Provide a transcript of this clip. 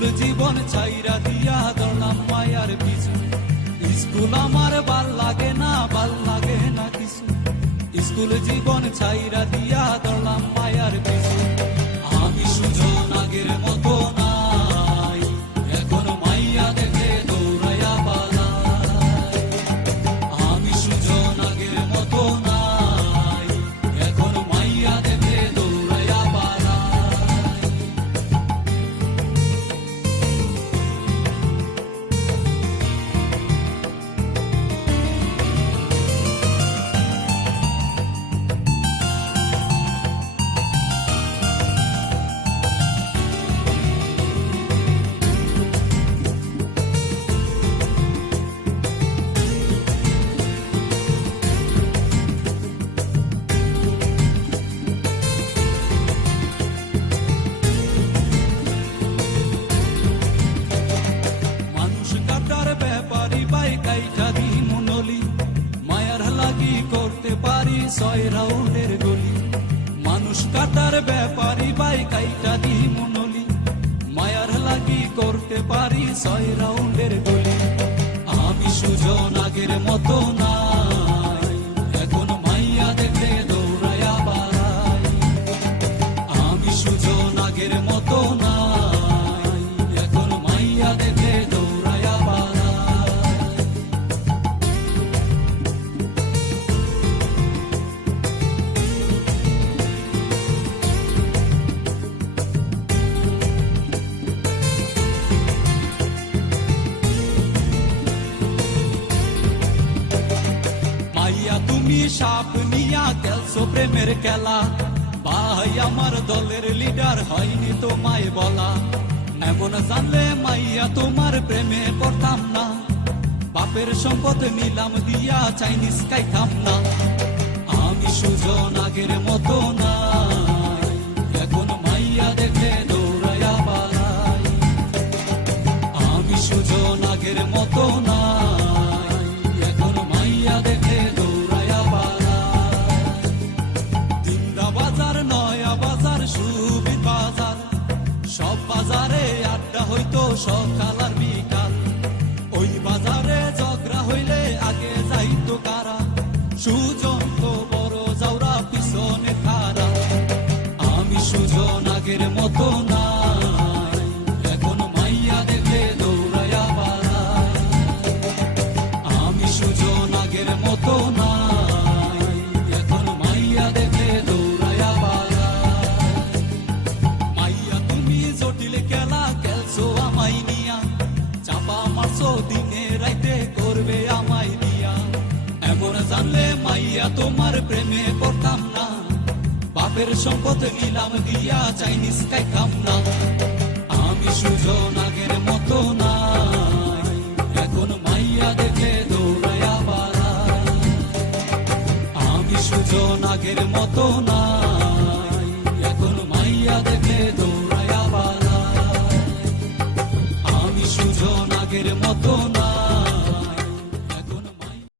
School জীবন ছাইরা দিয়া দৌড়লাম মায়ার পিছু। স্কুল আমার ভাল লাগে না কিছু। স্কুল জীবন ছাইরা দিয়া দৌড়লাম মায়ার পিছু। আমি সুজন আগের মতো নাই, এখন মাইয়া দেখে দৌড়াইয়া পালাই। আমি সুজন আগের মতো নাই, এখন মাইয়া দেখে দৌড়াইয়া পালাই। মায়ার লাগি করতে পারি 6 রাউন্ডের গলি। মানুষ কাটার ব্যাপারি বাই কাইটা দি মনলি, মায়ার লাগি করতে পারি 6 রাউন্ডের গলি। আমি সুজন আগের মতো নাই, এখন মাইয়া দেখে দৌড়াইয়া পালাই। আমি সুজন আগের মতো নাই, এখন মাইয়া দেখে দৌড়াইয়া পালাই। তুমি সাপ নিয়া খেলছো প্রেমের খেলা, ভাই আমার দলের লিডার হয়নি তোমায় বলা। এমন জানলে মাইয়া তোমার প্রেমে পড়তাম না, বাপের সম্পদ নিলাম দিয়া চাইনিজ খাইতাম না। আমি সুজন আগের মতো নাই, এখন মাইয়া দেখে দৌড়াইয়া পালাই। আমি সুজন আগের মতো নাই, এখন মাইয়া দেখে দৌড়াইয়া পালাই। তিনটা বাজার, নয়া বাজার, সুবির বাজার, সব বাজারে আড্ডা হইতো সকাল আর বিকাল। ওই বাজারে ঝগড়া হইলে আগে যাইতো কারা, সুজন তো বড় যাওরা পিছনে খারা। আমি সুজন আগের মতো নাই, এখন মাইয়া দেখে দৌড়াইয়া পালাই। আমি সুজন আগের মতো নাই, এখন মাইয়া দেখে দৌড়াইয়া পালাই। মাইয়া তুমি জটিল খেলা খেলছো আমায় নিয়া, চাপা মারছো দিনে রাইতে করবে আমায় দিয়া। এমন জানলে মাইয়া তোমার প্রেমে পড়তাম না, বাপের সম্পদ নিলাম দিয়া চাইনিজ খাইতাম না। আমি সুজন আগের মতো নাই, এখন মাইয়া দেখে দৌড়াইয়া পালাই। আমি সুজন আগের মতো নাই, এখন মাইয়া দেখে দৌড়াইয়া পালাই। আমি সুজন আগের মতো।